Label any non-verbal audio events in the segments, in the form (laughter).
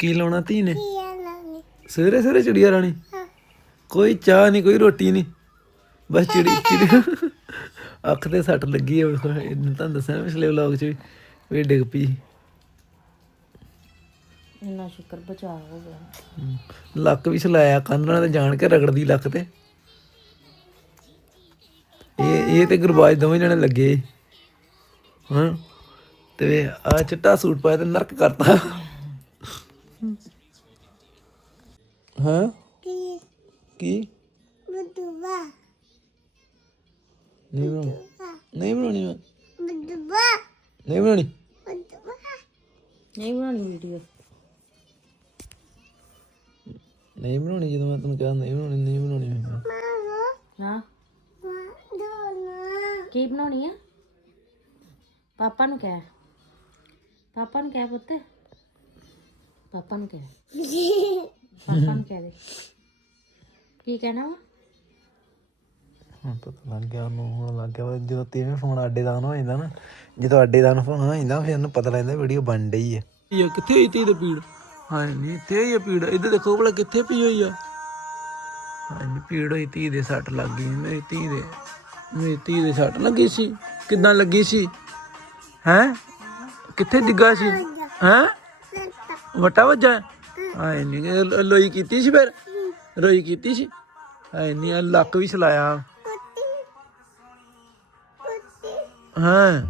ਕੀ ਲਾਉਣਾ ਧੀ ਨੇ? ਕੀਆ ਸਵੇਰੇ ਸਵੇਰੇ ਚਿੜੀਆ ਰਾਣੀ ਹਾਂ। ਕੋਈ ਚਾਹ ਨਹੀਂ ਕੋਈ ਰੋਟੀ ਨਹੀਂ। ਬਸ ਚਿੜੀ (laughs) ਚਿੜੀ। ਅੱਖ ਤੇ ਸੱਟ ਲੱਗੀ ਹੈ ਇਹਨੂੰ ਤਾਂ ਦੱਸਿਆ ਪਿਛਲੇ ਵਲੌਗ 'ਚ ਵੀ ਵੀ ਡਿੱਗ ਪਈ ਇੰਨਾ ਸ਼ੁਕਰ ਬਚਾ ਹੋ ਗਿਆ। ਹਮ, ਲੱਕ ਵੀ ਸਲਾਇਆ ਕੰਨ ਨਾਲ ਤੇ ਜਾਣ ਕੇ ਰਗੜਦੀ ਲੱਕ ਤੇ। ਇਹ ਇਹ ਤੇ ਗੁਰਬਾਜ ਦੋਵੇਂ ਜਣੇ ਲੱਗੇ। ਹਾਂ। ਤੇ ਆ ਚਿੱਟਾ ਸੂਟ ਪਾਇਆ ਤੇ ਨਰਕ ਕਰਤਾ। ਹਾਂ? ਕੀ? ਕੀ? ਬੁੱਧਵਾ ਨਹੀਂ ਬਣਾਉਣੀ। ਨਹੀਂ ਬਣਾਉਣੀ ਮੈਂ। ਨਹੀਂ ਬਣਾਉਣੀ। ਨਹੀਂ ਬਣਾਉਣੀ ਵੀਡੀਓ। ਨਹੀਂ ਬਣਾਉਣੀ ਜਦੋਂ ਮੈਂ ਤੈਨੂੰ ਕਿਹਾ ਨਹੀਂ ਬਣਾਉਣੀ ਨਹੀਂ ਬਣਾਉਣੀ ਮੈਂ। ਹਾਂ ਕੀ ਬਣਾਉਣੀ ਆ? ਪਾਪਾ ਨੂੰ ਕਹਿ। ਪਾਪਾ ਨੂੰ ਕਹਿ ਪੁੱਤ। ਪਾਪਾ ਨੂੰ ਕਹਿ। (laughs) ਪਾਪਾ ਨੂੰ (laughs) ਕਹਿ ਦੇ। ਕੀ ਕਹਿਣਾ ਵਾ? ਹੁਣ ਪਤਾ ਲੱਗ ਗਿਆ ਉਹਨੂੰ ਹੁਣ ਲੱਗ ਗਿਆ ਵਾ ਜਦੋਂ ਤੇਵੇਂ ਫੋਨ ਅੱਡੇਦਾਨ ਹੋ ਜਾਂਦਾ ਨਾ ਜਦੋਂ ਅੱਡੇਦਾਨ ਫੋਨ ਹੋ ਜਾਂਦਾ ਫਿਰ ਉਹਨੂੰ ਪਤਾ ਲੱਗਦਾ ਵੀਡੀਓ ਬਣ ਡਈ ਹੈ ਇਹ ਕਿੱਥੇ ਹੋਈ ਤੀ ਤੇ ਪੀੜ ਹਾਂ ਨਹੀਂ ਇੱਥੇ ਹੀ ਆ ਪੀੜ ਇੱਧਰ ਦੇਖੋ ਭਲਾ ਕਿੱਥੇ ਪਈ ਹੋਈ ਆ। ਹਾਂ ਨਹੀਂ ਪੀੜ ਹੋਈ ਤੀ ਦੇ ਸੱਟ ਲੱਗ ਗਈ ਮੇਰੀ ਧੀ ਦੇ ਮੇਰੀ ਧੀ ਦੇ ਸੱਟ ਲੱਗੀ ਸੀ ਕਿੱਦਾਂ ਲੱਗੀ ਸੀ? ਹੈ? ਕਿੱਥੇ ਡਿੱਗਾ ਸੀ? ਹੈ? ਵਟਾ ਵੱਜਾ? ਹਾਏ ਨਹੀਂ ਲੋਈ ਕੀਤੀ ਸੀ ਫਿਰ? ਰੋਈ ਕੀਤੀ ਸੀ? ਹਾਏ ਨਹੀਂ ਆਹ ਲੱਕ ਵੀ ਸਲਾਇਆ। ਕੁੱਤੀ ਹਾਂ।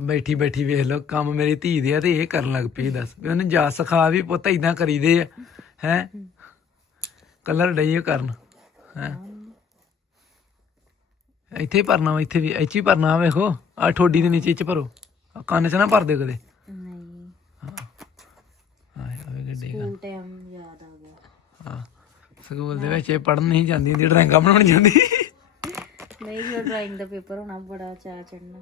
ਬੈਠੀ ਬੈਠੀ ਵੇਖ ਲਓ, ਕੰਮ ਮੇਰੀ ਧੀ ਦੇ ਆ ਤੇ ਇਹ ਕਰਨ ਲੱਗ ਪਈ, ਦੱਸ। ਵੀ ਉਹਨੇ ਜਾ ਸਿਖਾ ਵੀ ਪੁੱਤ ਇਦਾਂ ਕਰੀਦੇ ਆ, ਹੈ? ਕਲਰ ਡਈਏ ਕਰਨ, ਹੈ? ਇੱਥੇ ਭਰਨਾ ਵਾ, ਇੱਥੇ ਵੀ, ਇੱਥੇ ਭਰਨਾ ਵਾ, ਵੇਖੋ। ਆ ਠੋਡੀ ਦੇ ਨੀਚੇ ਚ ਭਰੋ। ਕੰਨ ਚ ਨਾ ਭਰ ਦਿਓ ਕਦੇ ਨਹੀਂ ਆਏ ਆਵੇ ਗੱਡੀ ਸਕੂਲ ਟਾਈਮ ਯਾਦ ਆ ਗਿਆ। ਹਾਂ ਸਕੂਲ ਦੇ ਵਿੱਚ ਇਹ ਪੜਨ ਨਹੀਂ ਜਾਂਦੀ ਹੁੰਦੀ ਡਰਾਇੰਗਾ ਬਣਾਉਣ ਜਾਂਦੀ। ਨਹੀਂ ਜੋ ਡਰਾਇੰਗ ਦਾ ਪੇਪਰ ਹੋਣਾ ਬੜਾ ਚਾਅ ਚੜਨਾ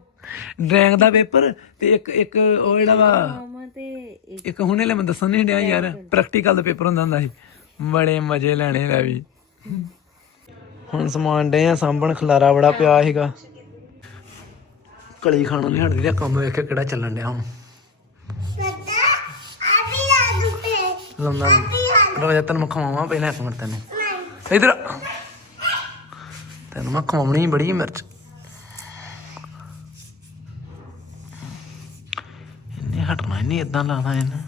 ਡਰਾਇੰਗ ਦਾ ਪੇਪਰ ਤੇ ਇੱਕ ਇੱਕ ਉਹ ਜਿਹੜਾ ਵਾ ਮਾਮਾ ਤੇ ਇੱਕ ਇੱਕ ਹੁਣੇ ਲੈ ਮੈਂ ਦੱਸਣ ਨਹੀਂ ਡਿਆ ਯਾਰ ਪ੍ਰੈਕਟੀਕਲ ਦਾ ਪੇਪਰ ਹੁੰਦਾ ਹੁੰਦਾ ਸੀ। ਬੜੇ ਮਜ਼ੇ ਲੈਣੇ ਲੈ ਵੀ। ਹੁਣ ਸਮਾਨ ਡੇ ਆ ਸਾਂਭਣ ਖਲਾਰਾ ਬੜਾ ਪਿਆ ਸੀਗਾ। ਕਲੀ ਖਾਣੋਂ ਨਹੀਂ ਹਟਦੀ ਕੰਮ ਵੇਖ ਕੇ ਕਿਹੜਾ ਚੱਲਣ ਡਿਆ ਹੁਣ ਸੱਤਾ ਆ ਵੀ ਲਾ ਦੂ ਪੇ ਲਾਉਂਦਾ ਰੋ ਜਾ ਤੈਨੂੰ ਖਵਾਵਾਂ ਪਹਿਲਾਂ ਇੱਕ ਮਿੰਟ ਤੈਨੂੰ। ਇਧਰ ਤੈਨੂੰ ਮੈਂ ਖਵਾਉਣੀ ਬੜੀ ਮਿਰਚ। ਇਹਨੇ ਹਟਣਾ ਨਹੀਂ ਇਦਾਂ ਲਾਣਾ ਇਹਨੇ।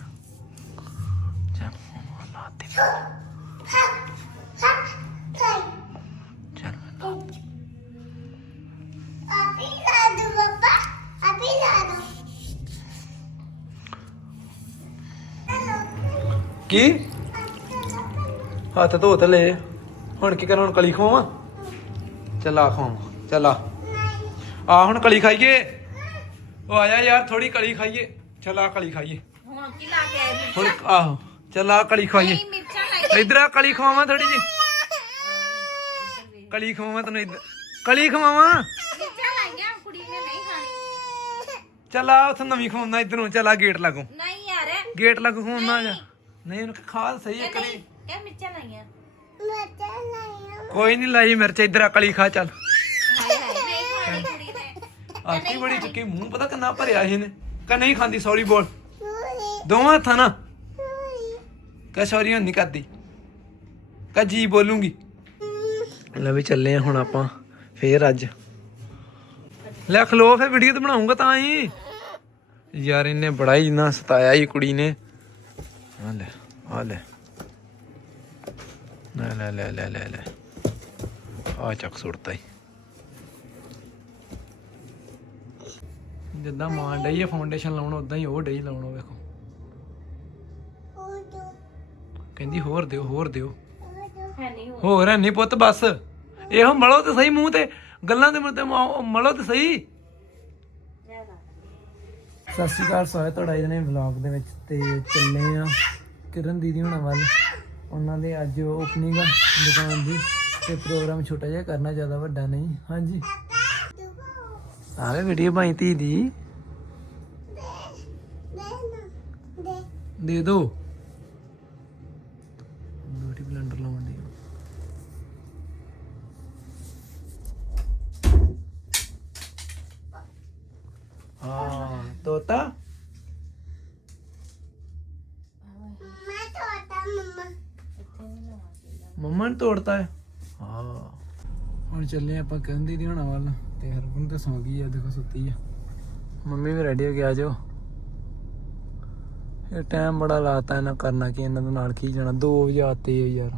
ਚੱਲ ਹੁਣ ਕੀ? ਹੱਥ ਧੋ ਲੈ ਹੁਣ ਕੀ ਕਰਾਂ ਹੁਣ ਕਲੀ ਖਵਾਵਾਂ? ਚੱਲ ਆ ਖਵਾਵਾਂ ਚੱਲ ਆ। ਆ ਹੁਣ ਕਲੀ ਖਾਈਏ। ਉਹ ਆਇਆ ਯਾਰ ਥੋੜੀ ਕਲੀ ਖਾਈਏ। ਚੱਲ ਆ ਕਲੀ ਖਾਈਏ। ਹੁਣ ਕੀ ਲਾ ਕੇ ਆਏ ਹੁਣ ਆਹੋ ਚੱਲ ਆ ਕਲੀ ਖਾਈਏ। ਮਿਰਚਾਂ ਲਾਈ ਇਧਰ ਆ ਕਲੀ ਖਵਾਵਾਂ ਥੋੜੀ ਜੀ ਕਲੀ ਖਵਾਵਾਂ ਤੈਨੂੰ ਇੱਧਰ। ਕਲੀ ਖਵਾਵਾਂ। ਮਿਰਚਾਂ ਲਾਈਆਂ ਕੁੜੀ ਨੇ ਨਹੀਂ ਖਾਣੀ। ਚੱਲ ਆ ਉੱਥੇ ਨਵੀਂ ਖਵਾਉਣਾ ਇਧਰੋਂ। ਚੱਲ ਆ ਗੇਟ ਲੱਗੋ। ਨਹੀਂ ਯਾਰ। ਗੇਟ ਲੱਗੋ ਖਵਾਉਣਾ ਜਾ ਨਹੀਂ ਉਹਨੂੰ ਖਾ ਤਾਂ ਸਹੀ ਇੱਕ ਵਾਰੀ ਇਹ ਮਿਰਚਾਂ ਲਾਈਆਂ। ਮੈਂ ਤਾਂ ਨਹੀਂ ਕੋਈ ਨਹੀਂ ਲਾਈ ਮਿਰਚ ਇਧਰ ਆ ਕਲੀ ਖਾ ਚੱਲ। ਹਾਏ ਹਾਏ ਨਹੀਂ ਖਾਣੀ ਕੁੜੀ ਨੇ। ਆਤੀ ਬੜੀ ਚੁੱਕੀ ਮੂੰਹ ਪਤਾ ਕਿੰਨਾ ਭਰਿਆ ਸੀ ਇਹਨੇ। ਕਹ ਨਹੀਂ ਖਾਂਦੀ ਸੌਰੀ ਬੋਲ। ਸੂਰੀ ਦੋਵਾਂ ਹੱਥਾਂ ਨਾ। ਸੂਰੀ ਕਹ ਸੌਰੀ ਹੁਣ ਨਹੀਂ ਕਰਦੀ। ਕਹ ਜੀ ਬੋਲੂੰਗੀ। ਲੈ ਵੀ ਚੱਲੇ ਆ ਹੁਣ ਆਪਾਂ ਫੇਰ ਅੱਜ। ਲੈ ਖਲੋ ਫੇ ਵੀਡੀਓ ਤੇ ਬਣਾਉਂਗਾ ਤਾਂ ਹੀ। ਯਾਰ ਇਹਨੇ ਬੜਾ ਹੀ ਨਾ ਸਤਾਇਆ ਹੀ ਕੁੜੀ ਨੇ। ਆ ਲੈ ਆ ਲੈ ਲੈ ਲੈ ਲੈ ਲੈ ਲੈ ਲੈ ਆ ਚੱਕ ਸੁੱਟਤਾ ਹੀ ਜਿੱਦਾਂ ਮਾਂ ਡਈ ਆ ਫਾਊਂਡੇਸ਼ਨ ਲਾਉਣ ਉਦਾਂ ਹੀ ਉਹ ਡਈ ਲਾਉਣ ਉਹ ਵੇਖੋ। ਕਹਿੰਦੀ ਹੋਰ ਦਿਓ ਹੋਰ ਦਿਓ। ਹੈ ਨਹੀਂ ਹੋਰ। ਹੈ ਨਹੀਂ ਪੁੱਤ ਬਸ। ਇਹੋ ਮਲੋ ਤੇ ਸਹੀ ਮੂੰਹ ਤੇ ਗੱਲਾਂ ਦੇ ਮੂੰਹ ਤੇ ਮਲੋ ਤੇ ਸਹੀ। ਸਤਿ ਸ਼੍ਰੀ ਅਕਾਲ ਸਵਾਗਤ ਤੁਹਾਡਾ ਇਹਨੇ ਵਲੌਗ ਦੇ ਵਿੱਚ ਤੇ ਚੱਲੇ ਆ ਕਿਰਨ ਦੀਦੀ ਹੁਣਾਂ ਵੱਲ। ਉਹਨਾਂ ਦੇ ਅੱਜ ਓਪਨਿੰਗ ਆ ਦੁਕਾਨ ਦੀ ਤੇ ਪ੍ਰੋਗਰਾਮ ਛੋਟਾ ਜਿਹਾ ਕਰਨਾ ਜ਼ਿਆਦਾ ਵੱਡਾ ਨਹੀਂ ਹਾਂਜੀ। ਆਵੇ ਵੀਡੀਓ ਬਾਈ ਤੀ ਦੀ। ਦੇ ਨਾ ਦੇ ਦੇ ਦੋ ਬਿਊਟੀ ਬਲੈਂਡਰ ਲਾਉਣ ਦੀ ਹਾਂ ਤੋਤਾ ਮੰਮਾ ਨੇ ਤੋੜਤਾ ਹੈ। ਹਾਂ। ਹੁਣ ਚੱਲੇ ਆਪਾਂ ਕਹਿੰਦੀ ਦੀ ਹੋਣਾ ਵੱਲ ਤੇ ਹਰਗੁਣ ਤੇ ਸੌਂ ਗਈ ਆ ਦੇਖੋ ਸੁੱਤੀ ਆ। ਮੰਮੀ ਵੀ ਰੈਡੀ ਹੋ ਗਿਆ ਜੋ ਇਹ ਟਾਈਮ ਬੜਾ ਲਾਤਾ ਇਹਨਾਂ ਕਰਨਾ ਕੀ ਇਹਨਾਂ ਦੇ ਨਾਲ ਕੀ ਜਾਣਾ। 2 ਵਜੇ ਆਤੇ ਯਾਰ।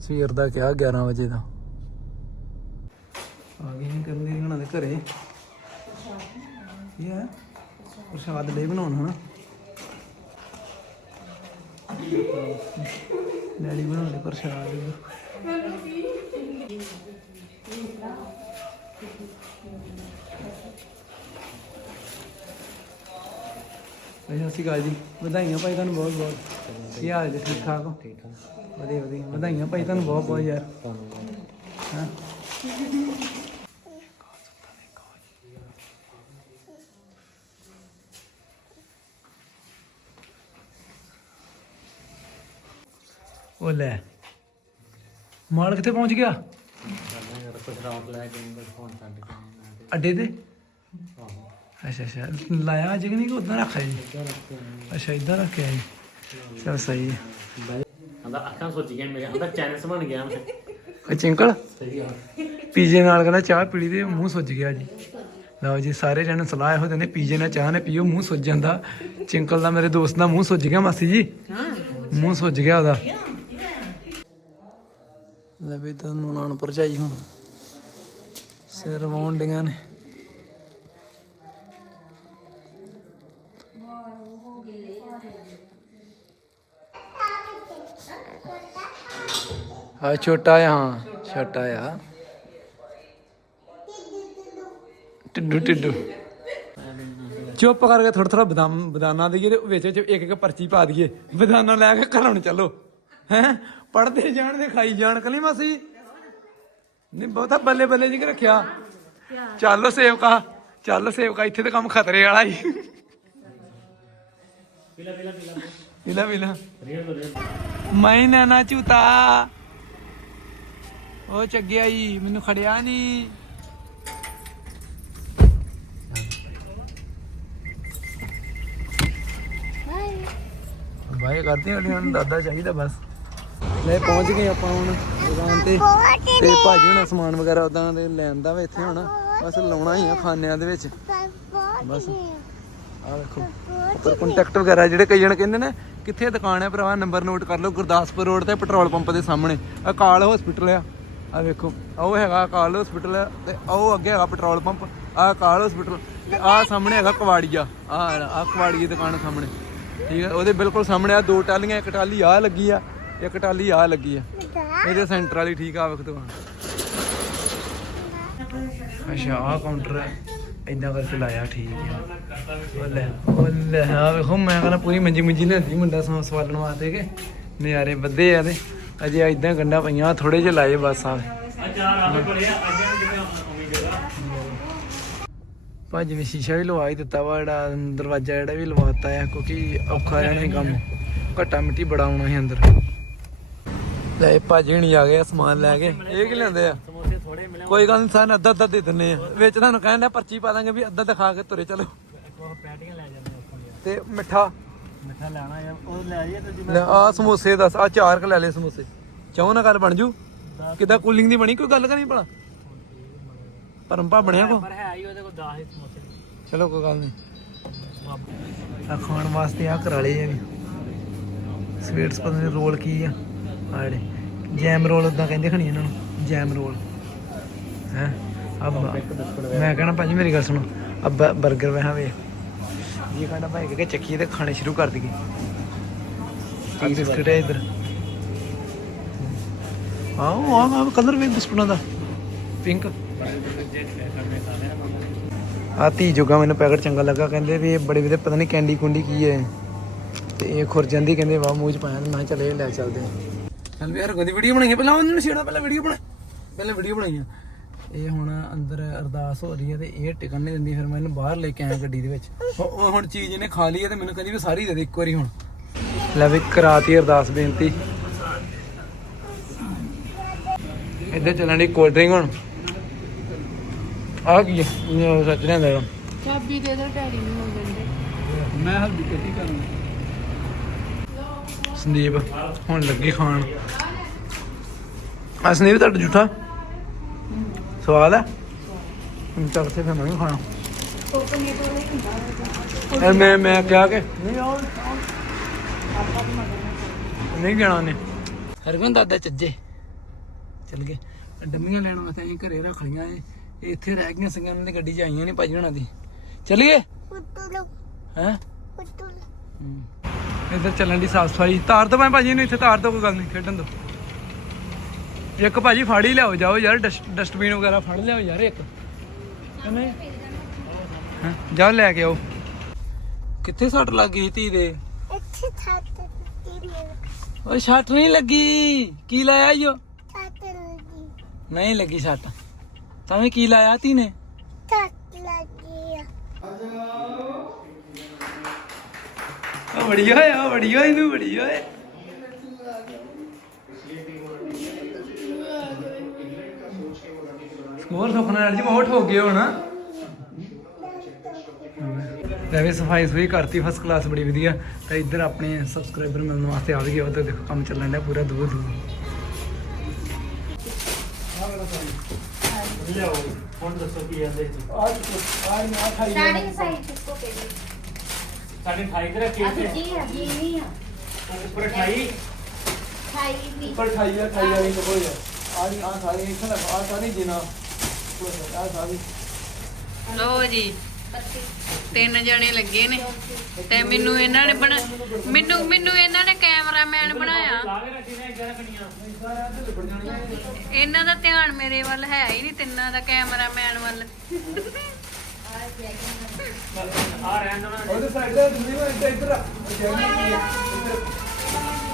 ਸਵੇਰ ਦਾ ਕਿਹਾ 11 ਵਜੇ ਦਾ। ਆ ਗਏ ਨਹੀਂ ਕਰਨੀ ਉਹਨਾਂ ਦੇ ਘਰੇ। ਕੀ ਹੈ ਪ੍ਰਸ਼ਾਦ ਲੈ ਬਣਾਉਣਾ ਹਨਾ। ਡੈਡੀ ਬਣਾਉਂਦੇ ਪ੍ਰਸ਼ਾਦ ਸਤਿ ਸ਼੍ਰੀ ਅਕਾਲ ਜੀ। ਵਧਾਈਆਂ ਭਾਈ ਤੁਹਾਨੂੰ ਬਹੁਤ ਬਹੁਤ। ਕੀ ਹਾਲ ਜੀ? ਠੀਕ ਠਾਕ ਹੋ? ਠੀਕ ਠਾਕ। ਵਧੀਆ ਵਧੀਆ। ਵਧਾਈਆਂ ਭਾਈ ਤੁਹਾਨੂੰ ਬਹੁਤ ਬਹੁਤ ਯਾਰ। ਹਾਂ? ਉਹ ਲੈ। ਮਾਲ ਕਿੱਥੇ ਪਹੁੰਚ ਗਿਆ? ਅੱਡੇ ਤੇ? ਅੱਛਾ ਅੱਛਾ। ਲਾਇਆ ਅੱਜ ਕਿ ਨਹੀਂ ਕਿ ਉਦਾਂ ਰੱਖਿਆ ਜੀ? ਅੱਛਾ ਇਦਾਂ ਰੱਖਿਆ ਜੀ। ਚਲ ਸਹੀ ਹੈ। ਆਂਦਾ ਅੱਖਾਂ ਸੁੱਜ ਗਈਆਂ ਮੇਰੇ ਆਂਦਾ ਚੈਨਸ ਬਣ ਗਿਆ। ਮੈਂ ਚਿੰਕਲ? ਸਹੀ ਆ। ਪੀਜੇ ਨਾਲ ਕਹਿੰਦਾ ਚਾਹ ਪੀਲੀ ਤੇ ਮੂੰਹ ਸੁੱਜ ਗਿਆ ਜੀ। ਲਓ ਜੀ ਸਾਰੇ ਜਣੇ ਸਲਾਹ ਇਹੋ ਦਿੰਦੇ ਪੀਜੇ ਨਾਲ ਚਾਹ ਨੇ ਪੀਓ ਮੂੰਹ ਸੁੱਜ ਜਾਂਦਾ। ਚਿੰਕਲ ਦਾ ਮੇਰੇ ਦੋਸਤ ਦਾ ਮੂੰਹ ਸੁੱਜ ਗਿਆ ਮਾਸੀ ਜੀ। ਮੂੰਹ ਸੁੱਜ ਗਿਆ ਉਹਦਾ। ਲੈ ਵੀ ਤੁਹਾਨੂੰ ਨਾਨ ਭਰਜਾਈ ਹੁਣ। ਸਿਰ ਵਾਉਂਡੀਆਂ ਨੇ। ਹਾਂ ਛੋਟਾ ਆ, ਹਾਂ, ਛੋਟਾ ਆ। ਟਿੱਡੂ ਟਿੱਡੂ ਚੁੱਪ ਕਰਕੇ ਥੋੜਾ ਥੋੜਾ ਬਦਾਮ ਬਦਾਨਾ ਦੇਈਏ ਤੇ ਵਿੱਚ ਵਿੱਚ ਇੱਕ ਇੱਕ ਪਰਚੀ ਪਾ ਦਈਏ। ਬਦਾਨਾ ਲੈ ਕੇ ਘਰੋਂ ਨੂੰ ਚੱਲੋ। ਹੈ? ਪੜਦੇ ਜਾਣ ਤੇ ਖਾਈ ਜਾਣ ਕਲੀ ਮਾਸੀ। ਨਹੀਂ ਬਹੁਤਾ ਬੱਲੇ ਬੱਲੇ ਜੀ ਕੇ ਰੱਖਿਆ। ਚੱਲ ਸੇਵਕਾ ਚੱਲ ਸੇਵਕਾ ਇੱਥੇ ਤੇ ਕੰਮ ਖਤਰੇ ਵਾਲਾ ਹੀ। ਪਿਲਾ ਪਿਲਾ। ਪਿਲਾ ਪਿਲਾ ਪਿਲਾ ਮੈਂ ਝੂਤਾ ਉਹ ਚੱਗਿਆ ਜੀ ਮੈਨੂੰ ਖੜਿਆ ਨਹੀਂ। ਬਾਏ ਕਰਦੇ ਹਾਂ ਦਾਦਾ ਚਾਹੀਦਾ ਬਸ। ਲੈ ਪਹੁੰਚ ਗਏ ਆਪਾਂ ਹੁਣ ਦੁਕਾਨ ਤੇ। ਤੇ ਭਾਜੀ ਹੁਣ ਸਮਾਨ ਵਗੈਰਾ ਉਦਾਂ ਦੇ ਲੈਂਦਾ ਵਾ ਇੱਥੇ ਹੁਣ। ਬਸ ਲਾਉਣਾ ਹੀ ਆ ਖਾਨਿਆਂ ਦੇ ਵਿੱਚ। ਬਸ। ਆ ਵੇਖੋ। ਉੱਪਰ ਕੰਟੈਕਟ ਵਗੈਰਾ ਜਿਹੜੇ ਕਈ ਜਣ ਕਹਿੰਦੇ ਨੇ ਕਿੱਥੇ ਦੁਕਾਨ ਹੈ ਭਰਾਵਾ? ਨੰਬਰ ਨੋਟ ਕਰ ਲਓ ਗੁਰਦਾਸਪੁਰ ਰੋਡ ਤੇ ਪੈਟਰੋਲ ਪੰਪ ਦੇ ਸਾਹਮਣੇ। ਅਕਾਲ ਹਸਪੀਟਲ ਆ। ਆ ਵੇਖੋ। ਉਹ ਹੈਗਾ ਅਕਾਲ ਹਸਪੀਟਲ ਤੇ ਉਹ ਅੱਗੇ ਹੈਗਾ ਪੈਟਰੋਲ ਪੰਪ ਆ ਅਕਾਲ ਹਸਪੀਟਲ ਤੇ ਆ ਸਾਹਮਣੇ ਹੈਗਾ ਕਵਾੜੀਆ। ਆ ਆ ਕਵਾੜੀ ਦੀ ਦੁਕਾਨ ਸਾਹਮਣੇ। ਠੀਕ ਹੈ ਉਹਦੇ ਬਿਲਕੁਲ ਸਾਹਮਣੇ ਆ ਦੋ ਟਾਲੀਆਂ ਇੱਕ ਟਾਲੀ ਆ ਲੱਗੀ ਆ। ਇੱਕ ਟਾਲੀ ਆ ਲੱਗੀ ਆ। ਇਹਦੇ ਸੈਂਟਰ ਵਾਲੀ ਠੀਕ ਆ ਵੇਖ ਦੁਕਾਨ ਅੱਛਾ ਆ ਕਾਊਂਟਰ ਹੈ ਇਦਾਂ ਕਰਕੇ ਲਾਇਆ ਠੀਕ ਹੈ ਉਹ ਲੈ ਉਹ ਲੈ ਆ ਵੇਖੋ ਮੈਂ ਕਹਿੰਦਾ ਪੂਰੀ ਮੰਜੀ ਮੰਜੀ ਲੈਂਦੀ ਮੁੰਡਾ ਸੌਂ ਸਵਾਲਣ ਵਾਸਤੇ ਕਿ। ਨਜ਼ਾਰੇ ਬੱਦੇ ਆ ਤੇ ਅਜੇ ਇਦਾਂ ਗੰਡਾ ਪਈਆਂ ਥੋੜੇ ਜਿਹੇ ਲਾਏ ਬਸ ਆ ਆ ਭਾਜੀ ਨੇ ਸ਼ੀਸ਼ਾ ਵੀ ਲਵਾ ਹੀ ਦਿੱਤਾ ਵਾ ਜਿਹੜਾ ਦਰਵਾਜ਼ਾ ਜਿਹੜਾ ਵੀ ਲਵਾਤਾ ਹੈ ਕਿਉਂਕਿ ਔਖਾ ਰਹਿਣਾ ਸੀ ਕੰਮ। ਘੱਟਾ ਮਿੱਟੀ ਬੜਾ ਆਉਣਾ ਸੀ ਅੰਦਰ। ਲੈ ਭਾਜੀ ਹਣੀ ਆ ਗਏ ਸਮਾਨ ਲੈ ਕੇ। ਇਹ ਕੀ ਲੈਂਦੇ ਆ? ਸਮੋਸੇ ਥੋੜੇ ਮਿਲੇ ਕੋਈ ਗੱਲ ਨਹੀਂ ਸਾਨੂੰ ਅੱਧਾ ਅੱਧਾ ਦੇ ਦਿੰਨੇ ਆ। ਵਿੱਚ ਤੁਹਾਨੂੰ ਕਹਿੰਦਾ ਪਰਚੀ ਪਾ ਦਾਂਗੇ ਵੀ ਅੱਧਾ ਦਿਖਾ ਕੇ ਤੁਰੇ ਚਲੋ। ਪੈਟੀਆਂ ਲੈ ਜਾਂਦੇ ਤੇ ਮਿੱਠਾ। ਮਿੱਠਾ ਲੈਣਾ ਯਾਰ ਉਹ ਲੈ ਜਾਈਏ ਤੁਸੀਂ ਲੈ ਆ ਸਮੋਸੇ ਦੱਸ ਆ ਚਾਰ ਕ ਲੈ ਲੈ ਸਮੋਸੇ। ਚਾਹੋ ਨਾ ਗੱਲ ਬਣ ਜੂ। ਕਿਦਾਂ ਕੂਲਿੰਗ ਦੀ ਬਣੀ? ਕੋਈ ਗੱਲ ਕਰੀ ਭਲਾ? ਪਰੰਪਾ ਬਣਿਆ ਕੋ? ਪਰ ਹੈ ਹੀ ਉਹਦੇ ਕੋਲ 10 ਸਮੋਸੇ। ਚਲੋ ਕੋਈ ਗੱਲ ਨਹੀਂ ਆ ਖਾਣ ਵਾਸਤੇ ਆ ਕਰਾ ਲਏ ਆ ਵੀ ਸਵੀਟਸ ਪਤਾ ਨਹੀਂ ਰੋਲ ਕੀ ਆ ਆ ਜਿਹੜੇ। ਜੈਮ ਰੋਲ ਉਦਾਂ ਕਹਿੰਦੇ ਖਣੀ ਇਹਨਾਂ ਨੂੰ ਜੈਮ ਰੋਲ। ਹੈ? ਆ। ਮੈਂ ਕਹਣਾ ਭਾਜੀ ਮੇਰੀ ਗੱਲ ਸੁਣੋ। ਆ 버ਗਰ ਵੇਹਾਂ ਵੇ ਜੀ ਕਹਿੰਦਾ ਭਾਈ ਕਿ ਚੱਕੀ ਤੇ ਖਾਣੇ ਸ਼ੁਰੂ ਕਰ ਦਈਏ। ਆ ਬਿਸਕਟ ਹੈ ਇਧਰ। ਆਹ ਆਹ ਕਲਰ ਵੀ ਬਿਸਕੁਟਾਂ ਦਾ। ਪਿੰਕ। ਆ ਧੀ ਜੋਗਾ ਮੈਨੂੰ ਪੈਕਟ ਚੰਗਾ ਲੱਗਾ ਕਹਿੰਦੇ ਵੀ ਇਹ ਬੜੇ ਵੀ ਪਤਾ ਨਹੀਂ ਕੈਂਡੀ ਕੁੰਡੀ ਕੀ ਹੈ। ਤੇ ਇਹ ਖੁਰ ਜਾਂਦੀ ਕਹਿੰਦੇ ਵਾਹ ਮੂੰਹ ਚ ਪਾਇਆ ਤੇ ਮੈਂ ਚੱਲ ਇਹ ਲੈ ਚੱਲਦੇ ਆ ਚੱਲ ਵੀ ਹਰ ਦੀ ਵੀਡੀਓ ਬਣਾਈਏ? ਪਹਿਲਾਂ ਉਹਨਾਂ ਨੂੰ ਛੇੜਾ ਪਹਿਲਾਂ ਵੀਡੀਓ ਬਣਾ। ਪਹਿਲਾਂ ਵੀਡੀਓ ਬਣਾਈਆਂ। ਇਹ ਹੁਣ ਅੰਦਰ ਅਰਦਾਸ ਹੋ ਰਹੀ ਹੈ ਤੇ ਇਹ ਟਿਕਣ ਨਹੀਂ ਦਿੰਦੀ ਫਿਰ ਮੈਂ ਇਹਨੂੰ ਬਾਹਰ ਲੈ ਕੇ ਆਇਆ ਗੱਡੀ ਦੇ ਵਿੱਚ। ਹੁਣ ਚੀਜ਼ ਇਹਨੇ ਖਾ ਲਈ ਹੈ ਤੇ ਮੈਨੂੰ ਕਹਿੰਦੀ ਵੀ ਸਾਰੀ ਦੇ ਦੇ ਇੱਕ ਵਾਰੀ ਹੁਣ। ਲੈ ਵੀ ਕਰਾਤੀ ਅਰਦਾਸ ਬੇਨਤੀ। ਇੱਧਰ ਚੱਲਣ ਦੀ ਕੋਲਡ ਡਰਿੰਕ ਹੁਣ। ਆ ਕੀ ਹੈ? ਸੱਚ ਲੈਂਦਾ ਯਾਰ ਚਾਬੀ ਦੇ ਦੋ ਡੈਡੀ ਨੂੰ ਮੰਗਣ ਦੇ ਮੈਂ ਹਲਦੀ ਕੱਟੀ ਕਰਾਂ ਸੰਦੀਪ ਹੁਣ ਲੱਗੀ ਖਾਣ। ਅਸਨੇ ਵੀ ਤੁਹਾਡਾ ਜੂਠਾ? ਸਵਾਲ ਹੈ ਹੁਣ ਚੱਲ ਤੇ ਫਿਰ ਮੈਂ ਵੀ ਖਾਣਾ। ਇਹ ਮੈਂ ਮੈਂ ਕਿਹਾ ਕਿ ਨਹੀਂ ਆਉਣ ਨਹੀਂ ਜਾਣਾ ਉਹਨੇ। ਹਰਗਨ ਦਾਦਾ ਚੱਜੇ। ਚੱਲ ਗਏ। ਡੰਮੀਆਂ ਲੈਣ ਵਾਸਤੇ ਅਸੀਂ ਘਰੇ ਰੱਖ ਲਈਆਂ ਇਹ। ਇੱਥੇ ਰਹਿ ਗਈਆਂ ਸੀਗੀਆਂ ਉਹਨਾਂ ਦੀ ਗੱਡੀ 'ਚ ਆਈਆਂ ਨਹੀਂ ਭਾਜੀ ਹੁਣਾਂ ਦੀ। ਚੱਲੀਏ? ਹੈ। ਇੱਧਰ ਚੱਲਣ ਦੀ ਸਾਫ਼ ਸਫ਼ਾਈ। ਤਾਰ ਦੋ ਮੈਂ ਭਾਜੀ ਨੂੰ ਇੱਥੇ ਤਾਰ ਦੋ ਕੋਈ ਗੱਲ ਨਹੀਂ ਖੇਡਣ ਦੋ। ਇੱਕ ਭਾਜੀ ਫੜ ਹੀ ਲਿਆਓ ਜਾਓ ਯਾਰ ਡਸਟਬਿਨ ਵਗੈਰਾ ਫੜ ਲਿਆਓ ਯਾਰ ਇੱਕ। ਨਹੀਂ? ਹੈਂ? ਜਾਓ ਲੈ ਕੇ ਆਓ। ਕਿੱਥੇ ਸੱਟ ਲੱਗ ਗਈ ਧੀ ਦੇ? ਇੱਥੇ ਛੱਤ ਤੇ ਮੇਰੇ ਓਏ ਸੱਟ ਨਹੀਂ ਲੱਗੀ। ਕੀ ਲਾਇਆ ਈਓ ਲੱਗੀ। ਨਹੀਂ ਲੱਗੀ ਸੱਟ। ਤਾਂ ਕੀ ਲਾਇਆ ਧੀ ਨੇ? ਛੱਤ ਲੱਗੀ ਆ। ਆ ਬੜੀ ਹੋਏ ਆ ਬੜੀ ਹੋਏ ਇਹਨੂੰ ਬੜੀ ਹੋਏ ਸਕੋਰ ਸੁਖਨਾ ਨਾਲ ਜੀ ਬਹੁਤ ਹੋ ਗਏ ਹੁਣ। ਰਵੇ ਸਫ਼ਾਈ ਸੁਈ ਕਰਤੀ ਫਸਟ ਕਲਾਸ ਬੜੀ ਵਧੀਆ। ਤਾਂ ਇੱਧਰ ਆਪਣੇ ਸਬਸਕ੍ਰਾਈਬਰ ਮਿਲਣ ਵਾਸਤੇ ਆ ਵੀ ਗਿਆ ਉਹ ਤਾਂ ਦੇਖੋ ਕੰਮ ਚੱਲਣ ਡਿਆ ਪੂਰਾ ਦੂਰ ਦੂਰ। ਲਿਆਓ ਹੁਣ ਦੱਸੋ ਕੀ ਆਂਦੇ ਜੀ। ਸਟਾਰਟਿੰਗ ਸਾਈਡ ਕਿਸਕੋ ਪੇਗੇ ਸਾਡੇ 28 ਦੇ ਰੱਖੀ ਅੱਛਾ ਇੱਥੇ। ਜੀ ਹੈ ਜੀ ਨਹੀਂ ਆ। ਉੱਪਰ 28 ਖਾਈ ਵੀ। ਉੱਪਰ ਖਾਈਆ ਖਾਈਆ ਨਹੀਂ ਕੋਈ ਆ। ਨਹੀਂ ਆ ਸਾਰੀ ਇੱਥੇ ਨਾ ਆ ਸਾਰੀ ਜਿਨਾ। ਆ ਸਾਰੀ। ਲੋ ਜੀ ਤਿੰਨ ਜਣੇ ਲੱਗੇ ਨੇ ਤੇ ਮੈਨੂੰ ਇਹਨਾਂ ਨੇ ਬਣਾ ਮੈਨੂੰ ਮੈਨੂੰ ਇਹਨਾਂ ਨੇ ਕੈਮਰਾਮੈਨ ਬਣਾਇਆ। ਲਾ ਕੇ ਰੱਖੀ ਨੇ ਇੱਧਰ ਰੱਖਣੀਆਂ। ਇਹਨਾਂ ਦਾ ਧਿਆਨ ਮੇਰੇ ਵੱਲ ਹੈ ਹੀ ਨਹੀਂ ਤਿੰਨਾਂ ਦਾ ਕੈਮਰਾਮੈਨ ਵੱਲ। ਆ ਉਹਦੇ ਸਾਈਡ ਤੇ ਦੂਜੀ ਵਾਰ ਇੱਧਰ ਇੱਧਰ ਆ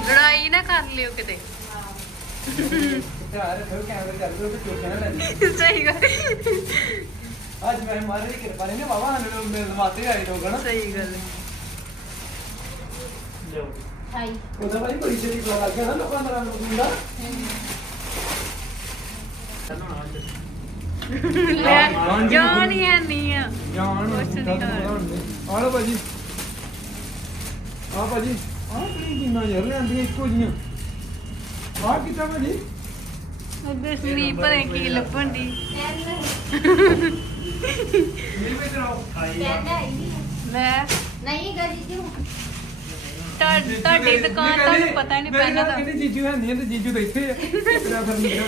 ਲੜਾਈ ਨਾ ਕਰ ਲਿਓ ਕਿਤੇ। ਧਿਆਨ ਰੱਖੋ ਕੈਮਰੇ ਚੱਲ ਰਿਹਾ ਤੇ ਚੋਖੇ ਨਾ ਲੈਣੀ ਸਹੀ ਗੱਲ। ਅੱਜ ਮੈਂ ਮਾਰੇ ਦੀ ਕਿਰਪਾ ਨੇ ਬਾਬਾ ਸਾਨੂੰ ਮਿਲ ਵਾਤੇ ਆਏ ਲੋਕ ਹਨਾ ਸਹੀ ਗੱਲ। ਲਿਆਓ ਖਾਈ ਉਹਦਾ ਭਾਈ ਬੜੀ ਛੇਤੀ ਲੱਗ ਗਿਆ ਨਾ ਲੋਕਾਂ ਦਾ ਰੰਗ ਹੁੰਦਾ ਚੱਲੋ ਨਾ ਇੱਧਰ। ਲੈ ਜਾਨ ਹੀ ਹੈ ਨਹੀਂ ਆ। ਜਾਣ ਕੁਛ ਨੀ ਹੋਇਆ। ਆ ਲੋ ਭਾਜੀ। ਆ ਭਾਜੀ ਆ ਕਿਹੜੀ ਜਿੰਨਾ ਯਾਰ ਲੈਂਦੀਆਂ ਇੱਕੋ ਜੀਆਂ ਆ ਕਿਤਾ ਭਾਜੀ? ਉਹਦੇ ਸਲੀਪ ਭਰੇ ਕੀ ਲੱਭਣ ਦੀ ਇਹ ਵਿੱਚ ਰਾਓ ਕਹਿੰਦਾ ਹੀ ਨਹੀਂ ਲੈ। ਨਹੀਂ ਗਾ ਜੀ ਤੂੰ ਤੁਹਾ- ਤੁਹਾਡੀ ਦੁਕਾਨ ਤੁਹਾਨੂੰ ਪਤਾ ਨਹੀਂ ਪੈਣਾ ਦਾ ਕਿਹੜੀ ਜੀਜੂ ਹੈ ਨਹੀਂ ਤੇ ਜੀਜੂ ਤਾਂ ਇੱਥੇ ਆ ਤੇਰਾ ਫਿਰ ਨਿਕਲਿਆ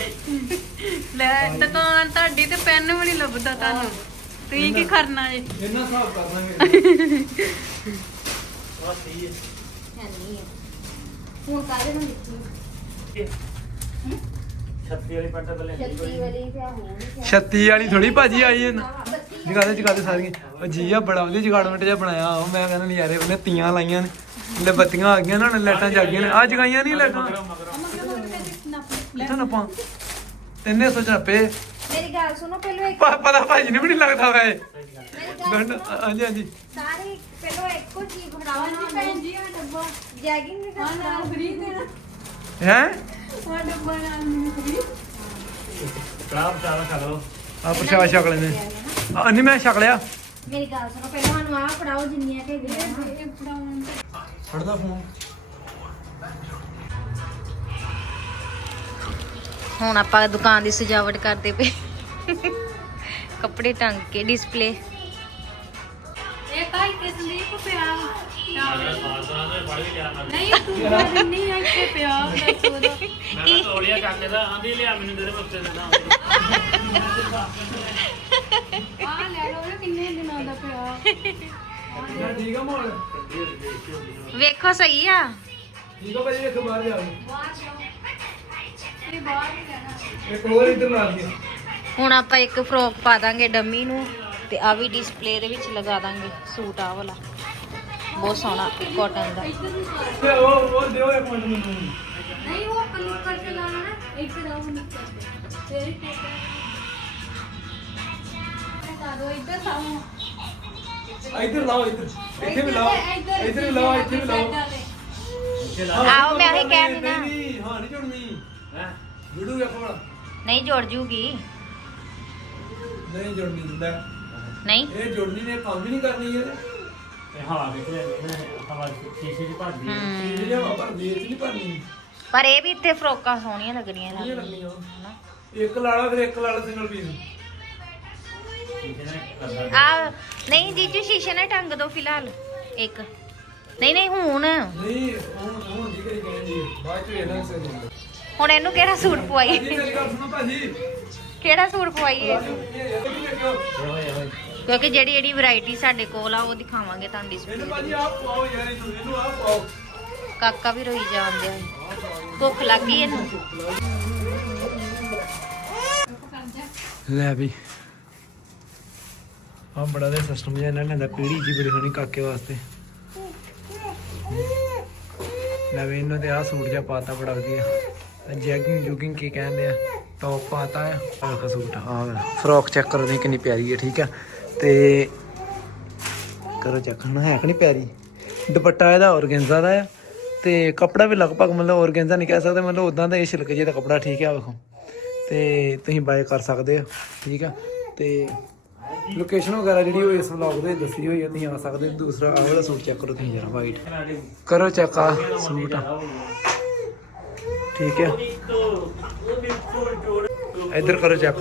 ਲੈ ਦੁਕਾਨ ਤੁਹਾਡੀ ਤੇ ਪੈਨ ਵੀ ਨਹੀਂ ਲੱਭਦਾ ਤੁਹਾਨੂੰ। ਤੁਸੀਂ ਕੀ ਕਰਨਾ ਜੀ ਇੰਨਾ ਹਿਸਾਬ ਕਰ ਲਾਂਗੇ। (laughs) ਆਹ ਸਹੀ ਹੈ ਹੈ ਨਹੀਂ ਆ ਹੁਣ ਕਾਹਦੇ ਨੂੰ ਦਿੱਤੀ 36 ਵਾਲੀ ਪੈਂਟ ਤਾਂ ਲੈਣੀ ਛੱਤੀ ਵਾਲੀ ਪਿਆ ਹੋਣੀ 36 ਵਾਲੀ ਥੋੜੀ ਭਾਜੀ ਆਈ ਹੈ ਨਾ ਬੱਤੀ ਜਗਾ ਦੇ ਜਗਾ ਦੇ ਸਾਰੀਆਂ। ਉਹ ਜੀ ਆ ਬੜਾ ਵਧੀਆ ਜਗਾੜਮੈਂਟ ਜਿਹਾ ਬਣਾਇਆ ਉਹ ਮੈਂ ਕਹਿੰਦਾ ਨਜ਼ਾਰੇ ਉਹਨੇ ਤੀਆਂ ਲਾਈਆਂ ਨੇ। ਲੈ ਬੱਤੀਆਂ ਆ ਗਈਆਂ ਨਾ ਹੁਣ ਲਾਈਟਾਂ ਜਗ ਗਈਆਂ ਨੇ। ਆ ਜਗਾਈਆਂ ਨਹੀਂ ਲਾਈਟਾਂ ਕਿੱਥੋਂ ਨਪਾਂ ਤਿੰਨੇ ਸੌ ਚੱਪੇ ਮੇਰੀ ਗੱਲ ਸੁਣੋ ਪਹਿਲਾਂ ਇੱਕ ਪਤਾ ਭਾਜੀ ਨੂੰ ਵੀ ਨਹੀਂ ਲੱਗਦਾ ਵੈ ਮੇਰੀ ਗੱਲ ਗੰਢ ਹਾਂਜੀ ਹਾਂਜੀ। ਸਾਰੇ ਪਹਿਲਾਂ ਇੱਕੋ ਚੀਜ਼ ਫੜਾਓ ਨਾ ਭੈਣ ਜੀ ਆ ਡੱਬਾ। ਜੈਗਿੰਗ ਦੇ ਨਾਲ ਫਰੀ ਦੇਣਾ। ਹੈ? ਆ ਡੱਬਾ ਨਾਲ ਮੈਨੂੰ ਫਰੀ। ਕੜਾਹ ਬਚਾਵਾ ਖਾ ਲਓ। ਆ ਪ੍ਰਸ਼ਾਦ ਛਕ ਲੈਨੇ ਆ ਨਹੀਂ ਮੈਂ ਛਕ ਲਿਆ। ਮੇਰੀ ਗੱਲ ਸੁਣੋ ਪਹਿਲਾਂ ਸਾਨੂੰ ਆਹ ਫੜਾਓ ਜਿੰਨੀਆਂ ਕਿ ਇਹ ਫੜਾਉਣ ਫੜਦਾ ਫੋਨ। ਹੁਣ ਆਪਾਂ ਦੁਕਾਨ ਦੀ ਸਜਾਵਟ ਕਰਦੇ ਪਏ। ਕੱਪੜੇ ਟੰਗ ਕੇ ਡਿਸਪਲੇ ਇਹ ਕਾਈ ਕਿਸ ਲਈ ਪਿਆ ਨਹੀਂ ਤੂੰ ਨਹੀਂ ਇੱਥੇ ਪਿਆ ਮੈਂ ਤੋੜਿਆ ਚੱਕ ਦਾ ਆਂਦੀ ਲਿਆ ਮੈਨੂੰ ਤੇਰੇ ਬੱਚੇ ਦੇ ਨਾ ਆ ਲੈ ਲਓ ਕਿੰਨੇ ਦਿਨਾਂ ਦਾ ਪਿਆ ਠੀਕ ਆ ਮੋਲ ਵੇਖੋ ਸਹੀ ਆ। ਠੀਕ ਆ ਭਾਜੀ ਵੇਖੋ ਬਾਹਰ ਜਾ ਇਹ ਬਾਹਰ ਹੀ ਲੈਣਾ ਇੱਕ ਹੋਰ ਇੱਧਰ ਲਾ ਦਿਓ ਹੁਣ ਆਪਾਂ ਇੱਕ ਫਰੋਕ ਪਾ ਦਾਂਗੇ ਡੰਮੀ ਨੂੰ ਤੇ ਆ ਵੀ ਡਿਸਪਲੇ ਦੇ ਵਿੱਚ ਲਗਾ ਦਾਂਗੇ ਸੂਟ ਆ ਵਾਲਾ। ਬਹੁਤ ਸੋਹਣਾ ਕਾਟਨ ਦਾ। ਤੇ ਉਹ ਉਹ ਦਿਓ ਇੱਕ ਮਿੰਟ ਮੈਨੂੰ। ਨਹੀਂ ਉਹ ਕਲਿੱਕ ਕਰਕੇ ਲਾਣਾ ਨਾ ਇੱਥੇ ਲਾਓ ਨਿੱਕਰ ਤੇ ਫੇਰ ਹੀ ਫੋਟੋ ਲਾ ਦੋ ਇੱਧਰ ਸਾਉਂ ਇੱਧਰ ਲਾਓ ਇੱਧਰ। ਇੱਥੇ ਵੀ ਲਾਓ ਇੱਧਰ ਵੀ ਲਾਓ ਇੱਥੇ ਵੀ ਲਾਓ। ਆਹੋ, ਮੈਂ ਉਹੀ ਕਹਿ ਰਹੀ ਨਾ। ਨਹੀਂ ਹਾਂ। ਨਹੀਂ ਜੁੜਨੀ। ਹੈ? ਜੁੜੂ ਵੇਖੋ ਬੜਾ ਨਹੀਂ ਜੁੜ ਜੂਗੀ। ਨਹੀਂ ਜੁੜਨੀ ਦਿੰਦਾ। ਨਹੀਂ? ਇਹ ਜੁੜਨੀ ਨੇ ਕੰਮ ਹੀ ਨਹੀਂ ਕਰਨੀ ਇਹਨੇ ਇਹ ਹਵਾ ਲੈਣੀ ਨਾ ਹਵਾ ਸ਼ੀਸ਼ੇ ਦੀ ਭਰਦੀ ਹੈ ਇਹ ਲਿਆ ਭਰਦੀ ਇਹ ਚ ਨਹੀਂ ਭਰਨੀ। ਪਰ ਇਹ ਵੀ ਇੱਥੇ ਫਰੋਕਾਂ ਸੋਹਣੀਆਂ ਲੱਗਣੀਆਂ ਲੱਗਦੀਆਂ ਹਨਾ? ਇੱਕ ਲਾਲਾ ਫਿਰ ਇੱਕ ਲਾਲਾ ਸਿੰਗਲ ਪੀਸ ਆ ਨਹੀਂ ਜੀਜੂ ਸ਼ੀਸ਼ੇ ਨਾਲ ਟੰਗ ਦੋ ਫਿਲਹਾਲ ਇੱਕ। ਨਹੀਂ ਨਹੀਂ ਹੁਣ। ਨਹੀਂ ਹੁਣ ਹੁਣ ਜੀ ਕਰੀ ਕਹਿੰਦੀ ਬਾਅਦ ਚ ਇਹਨਾਂ ਸੇ ਹੁਣ ਇਹਨੂੰ ਕਿਹੜਾ ਸੂਟ ਪਵਾਈਏ? ਕਿਹੜਾ ਸੂਟ ਪਵਾਈਏ? ਕਿਉਂਕਿ ਜਿਹੜੀ ਜਿਹੜੀ ਵੈਰਾਈਟੀ ਸਾਡੇ ਕੋਲ ਆ ਉਹ ਦਿਖਾਵਾਂਗੇ ਤੁਹਾਨੂੰ ਇਹਨੂੰ ਡਿਸਪਲੇ ਭਾਜੀ ਆਪ ਪਾਓ ਯਾਰ ਇਹਨੂੰ ਇਹਨੂੰ ਆਪ ਪਾਓ। ਕਾਕਾ ਵੀ ਰੋਈ ਜਾਂਦੇ ਆ। ਭੁੱਖ ਲੱਗ ਗਈ ਇਹਨੂੰ। ਲੈ ਵੀ। ਆ ਬੜਾ ਦੇ ਸਿਸਟਮ ਜਿਹਾ ਇਹਨਾਂ ਨੇ ਦਾ ਪੀੜੀ ਜੀ ਬੜੀ ਸੋਹਣੀ ਕਾਕੇ ਵਾਸਤੇ। ਲੈ ਇਹਨਾਂ ਤੇ ਆ ਸੂਟ ਜਿਹਾ ਪਾਤਾ ਬੜਾ ਵਧੀਆ। ਜੈਗਿੰਗ ਜੁਗਿੰਗ ਕੀ ਕਹਿੰਦੇ ਆ? ਟੌਪ ਪਾਤਾ ਆ। ਆਹ ਸੂਟ ਆ ਫਰੋਕ ਚੈੱਕ ਕਰੋ ਨਹੀਂ ਕਿੰਨੀ ਪਿਆਰੀ ਹੈ ਠੀਕ ਆ? ਤੇ ਕਰੋ ਚੈੱਕ ਹਣਾ ਹੈ ਕਿ ਨਹੀਂ ਪਿਆਰੀ? ਦੁਪੱਟਾ ਇਹਦਾ ਔਰਗੈਂਜ਼ਾ ਦਾ ਆ। ਤੇ ਕੱਪੜਾ ਵੀ ਲਗਭਗ ਮਤਲਬ ਔਰਗੈਂਜ਼ਾ ਨਹੀਂ ਕਹਿ ਸਕਦੇ, ਮਤਲਬ ਉਦਾਂ ਦਾ ਇਹ ਛਿਲਕ ਜਿਹਾ ਦਾ ਕੱਪੜਾ, ਠੀਕ ਆ, ਵੇਖੋ। ਤੇ ਤੁਸੀਂ ਬਾਏ ਕਰ ਸਕਦੇ ਹੋ ਠੀਕ ਆ? ਤੇ ਲੋਕੇਸ਼ਨ ਵਗੈਰਾ ਜਿਹੜੀ ਉਹ ਇਸ ਵਲੌਗ ਦੇ ਦੱਸੀ ਹੋਈ ਹੈ ਤੁਸੀਂ ਆ ਸਕਦੇ ਹੋ। ਦੂਸਰਾ, ਆਹ ਵਾਲਾ ਸੂਟ ਚੈੱਕ ਕਰੋ ਤੁਸੀਂ ਜਰਾ ਵਾਈਟ ਕਰੋ ਚੈੱਕ ਆ ਸੂਟ ਠੀਕ ਹੈ ਇੱਧਰ ਕਰੋ ਚੈੱਕ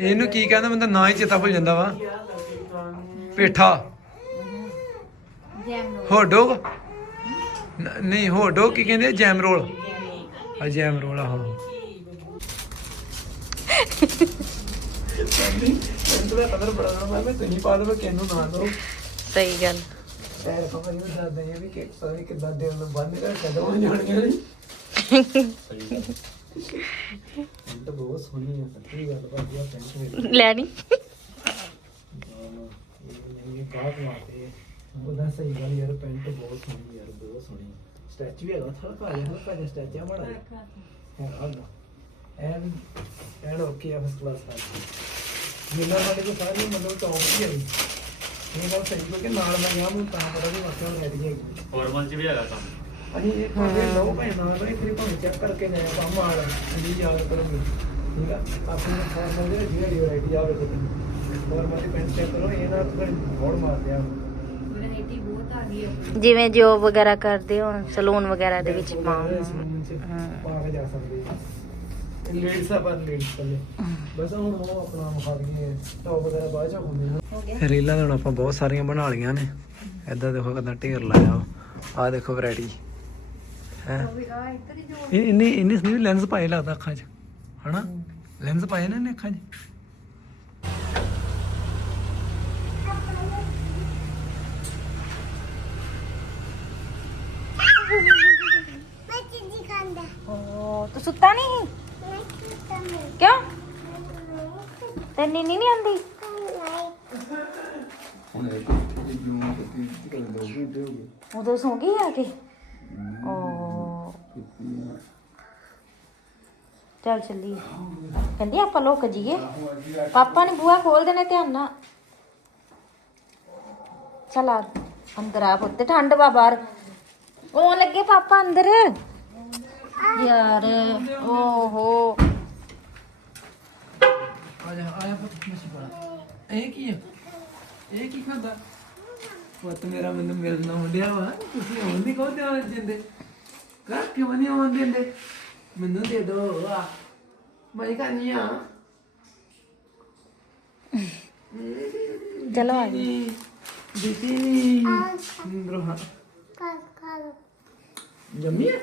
ਇਹਨੂੰ ਕੀ ਕਹਿੰਦਾ ਬੰਦਾ? ਨਾਂ ਹੀ ਚੇਤਾ ਭੁੱਲ ਜਾਂਦਾ ਵਾ। ਪੇਠਾ। Jam dog? ਨਹੀਂ ਹੋ ਡੋਗ ਕੀ ਕਹਿੰਦੇ ਜੈਮ ਰੋਲ। ਆ ਜੈਮ ਰੋਲ ਆ, ਹੋ। ਇਹਦਾ ਕਦਰ ਬੜਾ ਨਾ ਮੈਂ ਤੁਸੀਂ ਪਾ ਦੋ ਕਿੰਨੂੰ ਨਾ ਦੋ ਸਹੀ ਗੱਲ। ਐ ਪਾਪਾ ਜੀ ਦੱਸਦੇ ਨੇ। ਵੀ ਕਿ ਪਤਾ ਨਹੀਂ ਕਿੱਦਾਂ ਦਿਲ ਨੂੰ ਬੰਨ ਕੇ ਕਦੋਂ ਜਾਣਗੇ ਨਹੀਂ ਪੈਂਟ ਬਹੁਤ ਸੋਹਣੀ ਹੈ ਸੱਚੀ ਗੱਲ ਬਾਤ ਇਹ ਪੈਂਟ ਮੇਰੀ ਲੈ ਨਹੀਂ ਇਹ ਕਾਹ ਮਾਰਦੇ ਉਹਦਾ ਸਹੀ ਗੱਲ ਯਾਰ ਪੈਂਟ ਬਹੁਤ ਸੋਹਣੀ ਯਾਰ ਬਹੁਤ ਸੋਹਣੀ ਸਟੈਚੂ ਵੀ ਹੈਗਾ ਥੋੜਾ ਭਾਜਾ ਹਲਕਾ ਜਿਹਾ ਸਟੈਚੂ ਆ ਮਾੜਾ ਜਿਹਾ। ਹੈ ਆਗਾ ਐਨ ਐਨ ਓਕੇ ਆ ਫਸਟ ਕਲਾਸ ਹੈ ਜਿੰਨਾ ਸਾਡੇ ਕੋਲ ਸਾਰੀ ਮਤਲਬ ਟੌਪ ਹੀ ਹੈ ਇਹ ਗੱਲ ਸਹੀ ਕਿਉਂਕਿ ਨਾਲ ਮੈਂ ਗਿਆ ਮੈਨੂੰ ਤਾਂ ਪਤਾ ਵੀ ਵਾਕਿਆ ਰੈਡੀ ਹੈਗੀ ਫਾਰਮਲ ਚ ਵੀ ਹੈਗਾ ਕੰਮ। ਅਸੀਂ ਇਹ ਭਾਵੇਂ ਲਓ ਭਾਵੇਂ ਨਾ ਲਓ ਇੱਥੇ ਭਾਵੇਂ ਚੈੱਕ ਕਰਕੇ ਲੈ ਕੰਮ ਆਲ ਜੀ ਯਾਦ ਕਰੋਗੇ। ਠੀਕ ਆ? ਆਪਣੀ ਫਾਰਮਲ ਦੇ ਜਿਹੜੀ ਵੈਰਾਈਟੀ ਆਵੇ ਤੁਸੀਂ। ਫਾਰਮਲ ਦੀ ਪੈਂਟ ਚੈੱਕ ਕਰੋ ਇਹ ਨਾ ਤੁਸੀਂ ਹੋੜ ਮਾਰ ਦਿਆ ਜਿਵੇਂ ਜੋਬ ਵਗੈਰਾ ਕਰਦੇ ਹੋ ਸਲੂਨ ਵਗੈਰਾ ਦੇ ਵਿੱਚ ਪਾਉਂ ਸਲੂਨ ਚ ਪਾ ਕੇ ਜਾ ਸਕਦੇ ਲੇਡੀਜ਼ ਆ ਪਰ ਲੇਡੀਜ਼ ਕੱਲੇ ਬਸ ਹੁਣ ਉਹ ਆਪਣਾ ਵਿਖਾ ਦਈਏ ਟੌਪ ਵਗੈਰਾ ਬਾਅਦ ਚ ਹੁੰਦੇ ਨੇ ਰੀਲਾਂ ਤਾਂ ਹੁਣ ਆਪਾਂ ਬਹੁਤ ਸਾਰੀਆਂ ਬਣਾ ਲਈਆਂ ਨੇ। ਐਦਾਂ ਦੇਖੋ ਕਿਦਾਂ ਢੇਰ ਲਾਇਆ ਆ ਦੇਖੋ ਵੈਰਾਈਟੀ ਹੈ? ਇਹ ਇੰਨੇ ਇੰਨੇ ਸਨੀ ਲੈਂਸ ਪਾਏ ਲੱਗਦਾ ਅੱਖਾਂ 'ਚ। ਹਨਾ? ਲੈਂਸ ਪਾਏ ਨੇ ਇਹਨੇ ਅੱਖਾਂ 'ਚ। ਮੈਂ ਚੀਜ਼ੀ ਖਾਂਦਾ। ਓ ਤੂੰ ਸੁੱਤਾ ਨਹੀਂ? ਕਿਉਂ? ਤੇ ਨੀਂਦ ਨਹੀਂ ਆਉਂਦੀ? ਉਦੋਂ ਸੌਂ ਗਈ ਆ ਕੇ? ਓ। ਚੱਲ ਚੱਲੀ ਕਹਿੰਦੀ ਆਪਾਂ ਲੋਕ ਜੀਏ ਪਾਪਾ ਨੇ ਬੂਹਾ ਖੋਲ ਦੇਣਾ ਧਿਆਨ ਨਾਲ। ਚਲ ਆ ਅੰਦਰ ਆ ਪੁੱਤ ਠੰਡ ਵਾ ਬਾਹਰ। ਉਹ ਲੱਗੇ ਪਾਪਾ ਅੰਦਰ? ਯਾਰ ਓਹੋ। ਆ ਜਾ ਆ ਜਾ ਪੁੱਤ ਮੱਛੀ ਪਾ ਇਹ ਕੀ ਹੈ ਇਹ ਕੀ ਖਾਂਦਾ ਪੁੱਤ ਮੇਰਾ ਮੈਨੂੰ ਮਿਲਣਾ ਮੁੰਡਿਆ ਵਾ। ਤੁਸੀਂ ਹੁਣ ਨਹੀਂ ਕਹੋ ਧਿਆਨ ਦਿੰਦੇ। ਕਰ ਕਿਉਂ ਨਹੀਂ ਆਉਣ ਦਿੰਦੇ? ਮੈਨੂੰ ਦੇ ਦੋ ਆ। ਮੈਂ ਕਾਨੀਆ ਚਲੋ ਆ ਜੀ। ਦਿੱਤੀ ਨੀ। ਰੋਹਾ। ਜੰਮੀ ਹੈ